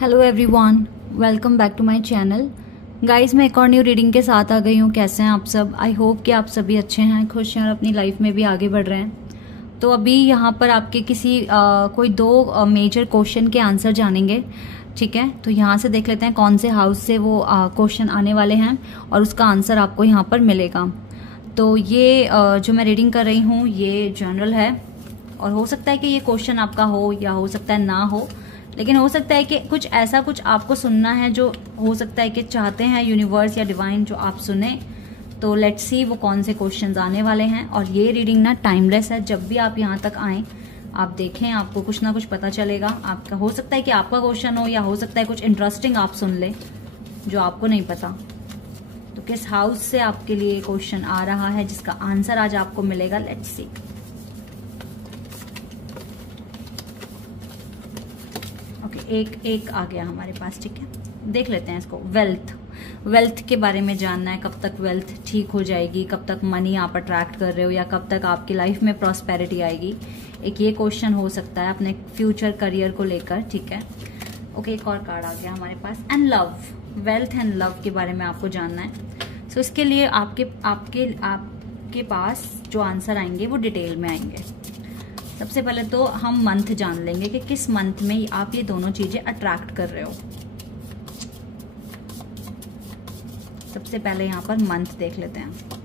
Hello everyone, welcome back to my channel. Guys, मैं एक और न्यू रीडिंग के साथ आ गई हूँ। कैसे हैं आप सब? आई होप कि आप सभी अच्छे हैं, खुश हैं और अपनी लाइफ में भी आगे बढ़ रहे हैं। तो अभी यहाँ पर आपके कोई दो मेजर क्वेश्चन के आंसर जानेंगे, ठीक है। तो यहाँ से देख लेते हैं कौन से हाउस से वो क्वेश्चन आने वाले हैं और उसका आंसर आपको यहाँ पर मिलेगा। तो ये जो मैं रीडिंग कर रही हूँ ये जनरल है और हो सकता है कि ये क्वेश्चन आपका हो या हो सकता है ना हो, लेकिन हो सकता है कि कुछ ऐसा कुछ आपको सुनना है जो हो सकता है कि चाहते हैं यूनिवर्स या डिवाइन जो आप सुने। तो लेट्स सी वो कौन से क्वेश्चंस आने वाले हैं। और ये रीडिंग ना टाइमलेस है, जब भी आप यहाँ तक आएँ आप देखें, आपको कुछ ना कुछ पता चलेगा। आपका हो सकता है कि आपका क्वेश्चन हो या हो सकता है कुछ इंटरेस्टिंग आप सुन ले जो आपको नहीं पता। तो किस हाउस से आपके लिए क्वेश्चन आ रहा है जिसका आंसर आज आपको मिलेगा, लेट्स सी। एक आ गया हमारे पास, ठीक है। देख लेते हैं इसको। वेल्थ के बारे में जानना है, कब तक वेल्थ ठीक हो जाएगी, कब तक मनी आप अट्रैक्ट कर रहे हो या कब तक आपकी लाइफ में प्रॉस्पेरिटी आएगी। एक ये क्वेश्चन हो सकता है अपने फ्यूचर करियर को लेकर, ठीक है। ओके, एक और कार्ड आ गया हमारे पास। And love, wealth and love के बारे में आपको जानना है। सो इसके लिए आपके पास जो आंसर आएंगे वो डिटेल में आएंगे। सबसे पहले तो हम मंथ जान लेंगे कि किस मंथ में आप ये दोनों चीजें अट्रैक्ट कर रहे हो। सबसे पहले यहाँ पर मंथ देख लेते हैं।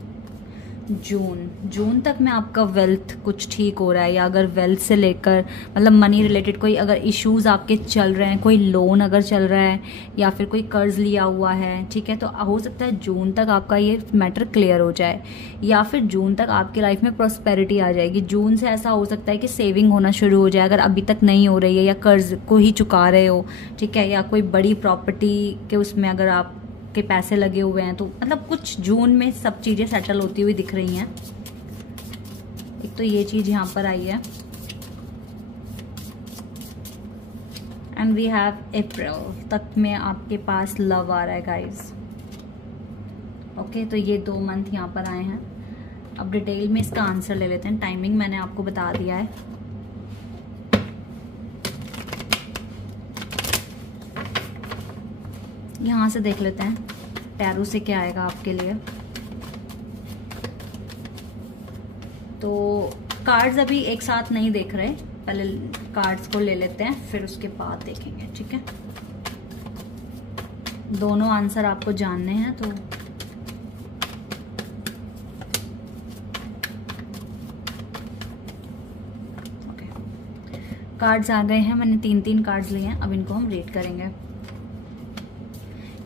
जून तक में आपका वेल्थ कुछ ठीक हो रहा है, या अगर वेल्थ से लेकर मतलब मनी रिलेटेड कोई अगर इश्यूज आपके चल रहे हैं, कोई लोन अगर चल रहा है या फिर कोई कर्ज लिया हुआ है, ठीक है, तो हो सकता है जून तक आपका ये मैटर क्लियर हो जाए, या फिर जून तक आपकी लाइफ में प्रॉस्पेरिटी आ जाएगी। जून से ऐसा हो सकता है कि सेविंग होना शुरू हो जाए अगर अभी तक नहीं हो रही है, या कर्ज को ही चुका रहे हो, ठीक है, या कोई बड़ी प्रॉपर्टी के उसमें अगर आप के पैसे लगे हुए हैं, तो मतलब कुछ जून में सब चीजें सेटल होती हुई दिख रही हैं। एक तो ये चीज यहां पर आई है। एंड वी हैव अप्रैल तक में आपके पास लव आ रहा है गाइस। ओके, तो ये 2 मंथ यहां पर आए हैं। अब डिटेल में इसका आंसर ले लेते हैं। टाइमिंग मैंने आपको बता दिया है। यहां से देख लेते हैं टैरो से क्या आएगा आपके लिए। तो कार्ड्स अभी एक साथ नहीं देख रहे, पहले कार्ड्स को ले लेते हैं फिर उसके बाद देखेंगे, ठीक है। दोनों आंसर आपको जानने हैं तो ओके, कार्ड्स आ गए हैं। मैंने 3 कार्ड्स लिए हैं, अब इनको हम रीड करेंगे।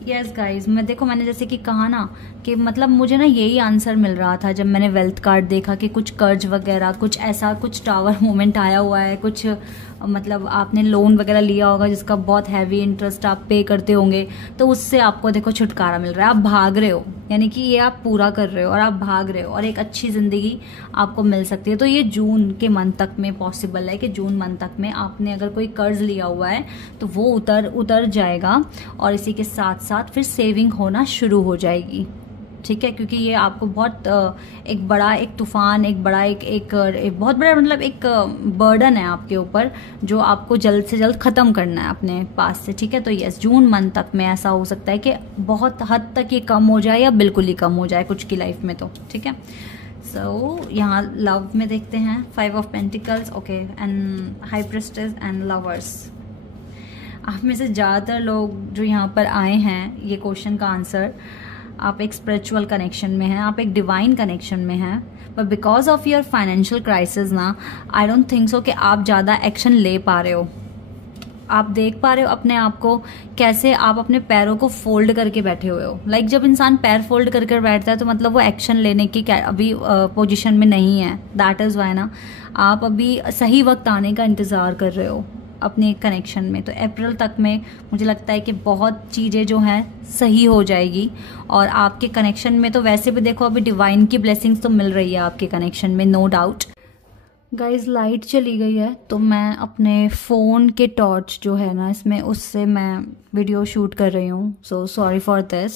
यस गाइज, मैंने जैसे कि कहा ना कि मतलब मुझे ना यही आंसर मिल रहा था जब मैंने वेल्थ कार्ड देखा कि कुछ कर्ज वगैरह, कुछ ऐसा कुछ टावर मोमेंट आया हुआ है, कुछ मतलब आपने लोन वगैरह लिया होगा जिसका बहुत हैवी इंटरेस्ट आप पे करते होंगे, तो उससे आपको देखो छुटकारा मिल रहा है। आप भाग रहे हो, यानी कि ये आप पूरा कर रहे हो और आप भाग रहे हो और एक अच्छी जिंदगी आपको मिल सकती है। तो ये जून के मंथ तक में पॉसिबल है कि जून मंथ तक में आपने अगर कोई कर्ज लिया हुआ है तो वो उतर जाएगा और इसी के साथ साथ फिर सेविंग होना शुरू हो जाएगी, ठीक है। क्योंकि ये आपको बहुत एक बड़ा एक तूफान, एक बहुत बड़ा मतलब एक बर्डन है आपके ऊपर जो आपको जल्द से जल्द खत्म करना है अपने पास से, ठीक है। तो यस, जून मंथ तक में ऐसा हो सकता है कि बहुत हद तक ये कम हो जाए या बिल्कुल ही कम हो जाए कुछ की लाइफ में, तो ठीक है। सो यहाँ लव में देखते हैं 5 of pentacles, okay, and high priestess and lovers. आप में से ज़्यादातर लोग जो यहाँ पर आए हैं ये क्वेश्चन का आंसर, आप एक स्पिरिचुअल कनेक्शन में हैं, आप एक डिवाइन कनेक्शन में हैं, but because of your financial crisis ना, आई डोंट थिंक सो कि आप ज़्यादा एक्शन ले पा रहे हो। आप देख पा रहे हो अपने आप को कैसे आप अपने पैरों को फोल्ड करके बैठे हुए हो। लाइक जब इंसान पैर फोल्ड करके बैठता है तो मतलब वो एक्शन लेने की अभी पोजीशन में नहीं है। दैट इज़ वाई ना आप अभी सही वक्त आने का इंतज़ार कर रहे हो अपने कनेक्शन में। तो अप्रैल तक में मुझे लगता है कि बहुत चीज़ें जो हैं सही हो जाएगी और आपके कनेक्शन में तो वैसे भी देखो अभी डिवाइन की ब्लेसिंग्स तो मिल रही है आपके कनेक्शन में, नो डाउट। गाइज, लाइट चली गई है तो मैं अपने फ़ोन के टॉर्च जो है ना इसमें उससे मैं वीडियो शूट कर रही हूँ। So sorry for this,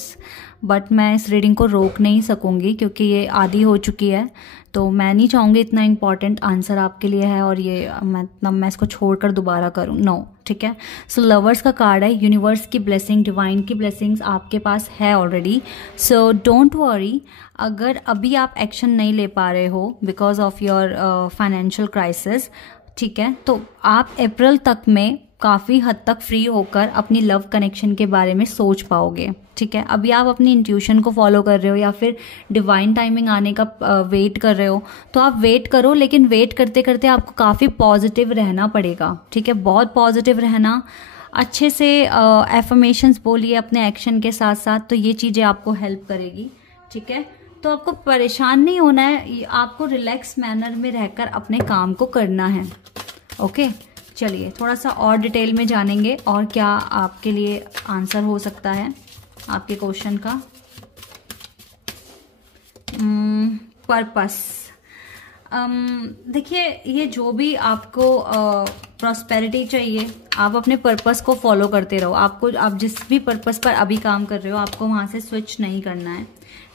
but मैं इस रीडिंग को रोक नहीं सकूँगी क्योंकि ये आधी हो चुकी है। तो मैं नहीं चाहूँगी इतना इम्पॉर्टेंट आंसर आपके लिए है और ये मैं इसको छोड़कर दोबारा करूँ, नो, ठीक है। सो लवर्स का कार्ड है, यूनिवर्स की ब्लेसिंग, डिवाइन की ब्लेसिंग्स आपके पास है ऑलरेडी, सो डोंट वरी। अगर अभी आप एक्शन नहीं ले पा रहे हो because of your financial crisis, ठीक है, तो आप अप्रैल तक में काफ़ी हद तक फ्री होकर अपनी लव कनेक्शन के बारे में सोच पाओगे, ठीक है। अभी आप अपनी इंट्यूशन को फॉलो कर रहे हो या फिर डिवाइन टाइमिंग आने का वेट कर रहे हो, तो आप वेट करो, लेकिन वेट करते करते आपको काफ़ी पॉजिटिव रहना पड़ेगा, ठीक है। बहुत पॉजिटिव रहना, अच्छे से एफर्मेशंस बोलिए अपने एक्शन के साथ साथ, तो ये चीज़ें आपको हेल्प करेगी, ठीक है। तो आपको परेशान नहीं होना है, आपको रिलैक्स मैनर में रहकर अपने काम को करना है, ओके। चलिए थोड़ा सा और डिटेल में जानेंगे और क्या आपके लिए आंसर हो सकता है आपके क्वेश्चन का। पर्पस, देखिए ये जो भी आपको प्रॉस्पेरिटी चाहिए, आप अपने पर्पस को फॉलो करते रहो। आप जिस भी पर्पस पर अभी काम कर रहे हो आपको वहां से स्विच नहीं करना है,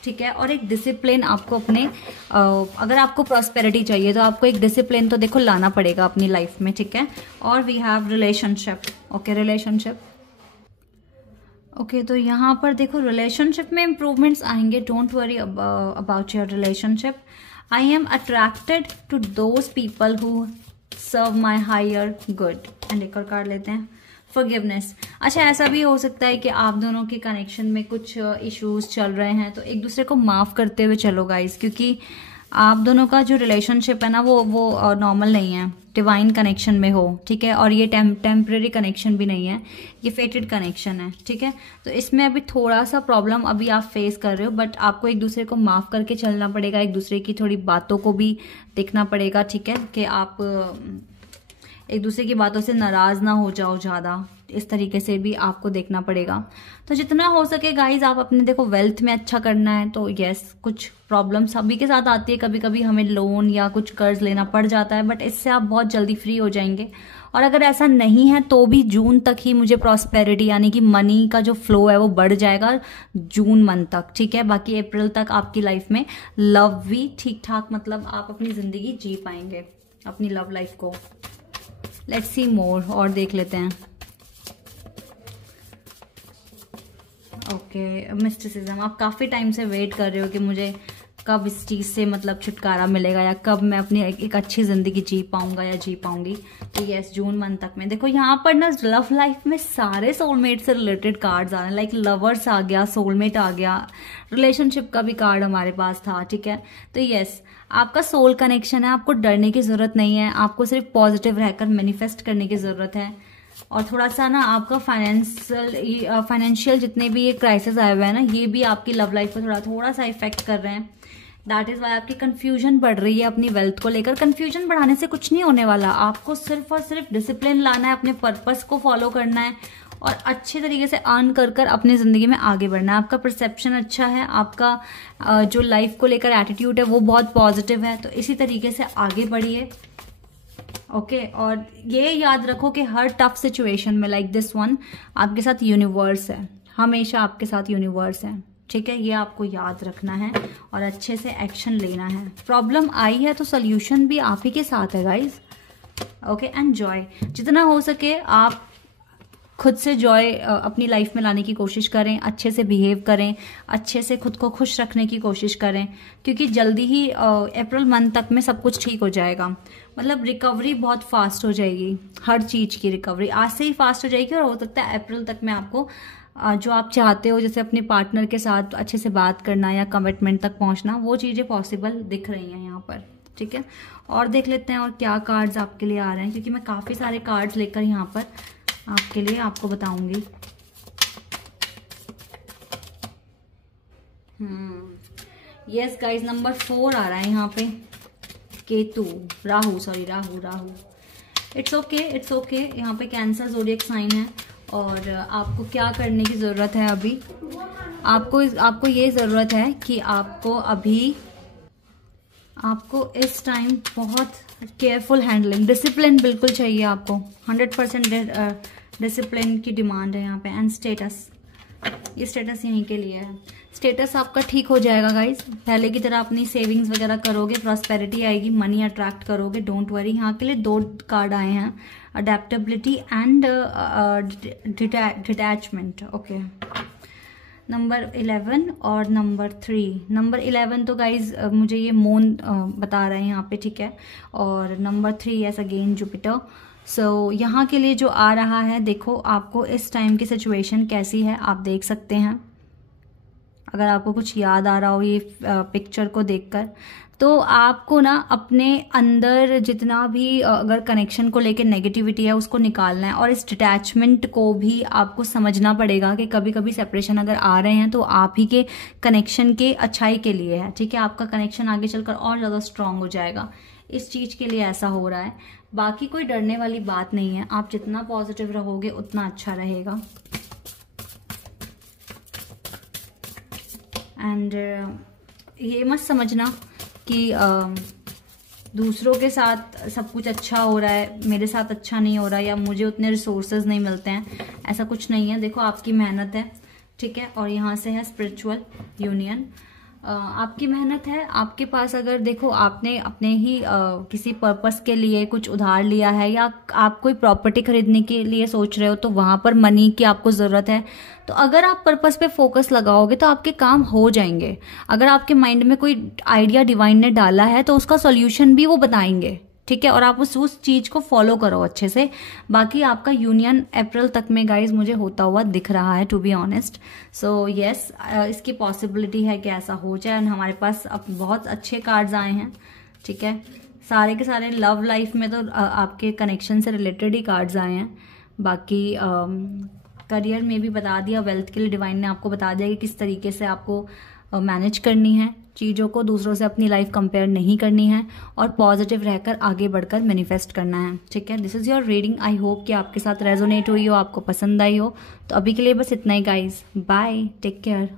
ठीक है। और एक डिसिप्लिन आपको अपने अगर आपको प्रॉस्पेरिटी चाहिए तो आपको एक डिसिप्लिन तो देखो लाना पड़ेगा अपनी लाइफ में, ठीक है। और we have relationship, okay, relationship, okay. तो यहाँ पर देखो रिलेशनशिप में इम्प्रूवमेंट्स आएंगे, don't worry about your relationship. I am attracted to those people who serve my higher good. And एक और कार्ड लेते हैं, फॉरगिवनेस। अच्छा, ऐसा भी हो सकता है कि आप दोनों के कनेक्शन में कुछ इश्यूज चल रहे हैं, तो एक दूसरे को माफ करते हुए चलो गाइस, क्योंकि आप दोनों का जो रिलेशनशिप है ना वो नॉर्मल नहीं है, डिवाइन कनेक्शन में हो, ठीक है। और ये टेम्परेरी कनेक्शन भी नहीं है, ये फेटेड कनेक्शन है, ठीक है। तो इसमें अभी थोड़ा सा प्रॉब्लम अभी आप फेस कर रहे हो, बट आपको एक दूसरे को माफ करके चलना पड़ेगा, एक दूसरे की थोड़ी बातों को भी देखना पड़ेगा, ठीक है, कि आप एक दूसरे की बातों से नाराज ना हो जाओ ज्यादा, इस तरीके से भी आपको देखना पड़ेगा। तो जितना हो सके गाइज आप अपने देखो वेल्थ में अच्छा करना है, तो यस कुछ प्रॉब्लम सभी के साथ आती है, कभी कभी हमें लोन या कुछ कर्ज लेना पड़ जाता है, बट इससे आप बहुत जल्दी फ्री हो जाएंगे। और अगर ऐसा नहीं है तो भी जून तक ही मुझे प्रॉस्पेरिटी यानी कि मनी का जो फ्लो है वो बढ़ जाएगा जून मंथ तक, ठीक है। बाकी अप्रैल तक आपकी लाइफ में लव भी ठीक ठाक, मतलब आप अपनी जिंदगी जी पाएंगे अपनी लव लाइफ को। लेट्स सी मोर, और देख लेते हैं। ओके, मिस्टिसिज्म, आप काफी टाइम से वेट कर रहे हो कि मुझे कब इस चीज से मतलब छुटकारा मिलेगा या कब मैं अपनी एक अच्छी जिंदगी जी पाऊंगा या जी पाऊंगी। तो यस, जून मंथ तक में देखो यहाँ पर ना लव लाइफ में सारे सोलमेट से रिलेटेड कार्ड्स आ रहे हैं, लाइक लवर्स आ गया, सोलमेट आ गया, रिलेशनशिप का भी कार्ड हमारे पास था, ठीक है। तो यस, आपका सोल कनेक्शन है, आपको डरने की जरूरत नहीं है, आपको सिर्फ पॉजिटिव रहकर मैनिफेस्ट करने की जरूरत है। और थोड़ा सा ना आपका फाइनेंशियल जितने भी ये क्राइसिस आए हुए हैं ना, ये भी आपकी लव लाइफ को थोड़ा सा इफेक्ट कर रहे हैं। दैट इज वाई आपकी कंफ्यूजन बढ़ रही है अपनी वेल्थ को लेकर। कंफ्यूजन बढ़ाने से कुछ नहीं होने वाला, आपको सिर्फ और सिर्फ डिसिप्लिन लाना है, अपने पर्पस को फॉलो करना है और अच्छे तरीके से अर्न कर कर अपनी जिंदगी में आगे बढ़ना है। आपका परसेप्शन अच्छा है, आपका जो लाइफ को लेकर एटीट्यूड है वो बहुत पॉजिटिव है, तो इसी तरीके से आगे बढ़िए, ओके। और ये याद रखो कि हर टफ सिचुएशन में लाइक दिस वन आपके साथ यूनिवर्स है, हमेशा आपके साथ यूनिवर्स है, ठीक है। ये आपको याद रखना है और अच्छे से एक्शन लेना है। प्रॉब्लम आई है तो सोल्यूशन भी आप ही के साथ है गाइज, ओके। एंड जॉय, जितना हो सके आप खुद से जॉय अपनी लाइफ में लाने की कोशिश करें, अच्छे से बिहेव करें, अच्छे से खुद को खुश रखने की कोशिश करें, क्योंकि जल्दी ही अप्रैल मंथ तक में सब कुछ ठीक हो जाएगा। मतलब रिकवरी बहुत फास्ट हो जाएगी, हर चीज की रिकवरी आज से ही फास्ट हो जाएगी और हो सकता है अप्रैल तक में आपको जो आप चाहते हो, जैसे अपने पार्टनर के साथ अच्छे से बात करना या कमिटमेंट तक पहुंचना, वो चीजें पॉसिबल दिख रही हैं यहाँ पर, ठीक है। और देख लेते हैं और क्या कार्ड्स आपके लिए आ रहे हैं, क्योंकि मैं काफी सारे कार्ड्स लेकर यहाँ पर आपके लिए आपको बताऊंगी। यस गाइस, नंबर 4 आ रहा है यहाँ पे, केतु, राहु, इट्स ओके। यहाँ पे कैंसर ज़ोडिएक साइन है और आपको क्या करने की जरूरत है अभी, आपको ये जरूरत है कि आपको इस टाइम बहुत केयरफुल हैंडलिंग, डिसिप्लिन बिल्कुल चाहिए आपको, 100% डिसिप्लिन की डिमांड है यहाँ पे। एंड स्टेटस, ये स्टेटस यहीं के लिए है। स्टेटस आपका ठीक हो जाएगा गाइज, पहले की तरह अपनी सेविंग्स वगैरह करोगे, प्रॉस्पेरिटी आएगी, मनी अट्रैक्ट करोगे, डोंट वरी। यहाँ के लिए 2 कार्ड आए हैं, adaptability and detachment. Okay, number 11 और नंबर 3। नंबर 11 तो गाइज मुझे ये मून बता रहे हैं यहाँ पे, ठीक है। और नंबर 3 एस अगेन जुपिटर। सो यहाँ के लिए जो आ रहा है, देखो आपको इस टाइम की सिचुएशन कैसी है आप देख सकते हैं। अगर आपको कुछ याद आ रहा हो ये पिक्चर को देखकर, तो आपको ना अपने अंदर जितना भी अगर कनेक्शन को लेके नेगेटिविटी है उसको निकालना है। और इस डिटैचमेंट को भी आपको समझना पड़ेगा कि कभी कभी सेपरेशन अगर आ रहे हैं तो आप ही के कनेक्शन के अच्छाई के लिए है, ठीक है। आपका कनेक्शन आगे चलकर और ज़्यादा स्ट्रांग हो जाएगा, इस चीज़ के लिए ऐसा हो रहा है। बाकी कोई डरने वाली बात नहीं है, आप जितना पॉजिटिव रहोगे उतना अच्छा रहेगा। एंड ये मत समझना कि दूसरों के साथ सब कुछ अच्छा हो रहा है, मेरे साथ अच्छा नहीं हो रहा, या मुझे उतने रिसोर्सेज नहीं मिलते हैं, ऐसा कुछ नहीं है। देखो आपकी मेहनत है, ठीक है। और यहाँ से है स्पिरिचुअल यूनियन, आपकी मेहनत है आपके पास। अगर देखो आपने अपने ही किसी पर्पस के लिए कुछ उधार लिया है, या आप कोई प्रॉपर्टी खरीदने के लिए सोच रहे हो, तो वहां पर मनी की आपको जरूरत है, तो अगर आप पर्पस पे फोकस लगाओगे तो आपके काम हो जाएंगे। अगर आपके माइंड में कोई आइडिया डिवाइन ने डाला है तो उसका सॉल्यूशन भी वो बताएंगे, ठीक है। और आप उस चीज को फॉलो करो अच्छे से। बाकी आपका यूनियन अप्रैल तक में गाइज मुझे होता हुआ दिख रहा है, to be honest. So yes, इसकी पॉसिबिलिटी है कि ऐसा हो जाए। हमारे पास अब बहुत अच्छे कार्ड्स आए हैं, ठीक है। सारे के सारे लव लाइफ में तो आपके कनेक्शन से रिलेटेड ही कार्ड्स आए हैं। बाकी करियर में भी बता दिया, वेल्थ के लिए डिवाइन ने आपको बता दिया कि किस तरीके से आपको मैनेज करनी है चीज़ों को, दूसरों से अपनी लाइफ कंपेयर नहीं करनी है, और पॉजिटिव रहकर आगे बढ़कर मैनिफेस्ट करना है, ठीक है। This is your reading. I hope कि आपके साथ रेजोनेट हुई हो, आपको पसंद आई हो। तो अभी के लिए बस इतना ही गाइज, बाय, टेक केयर।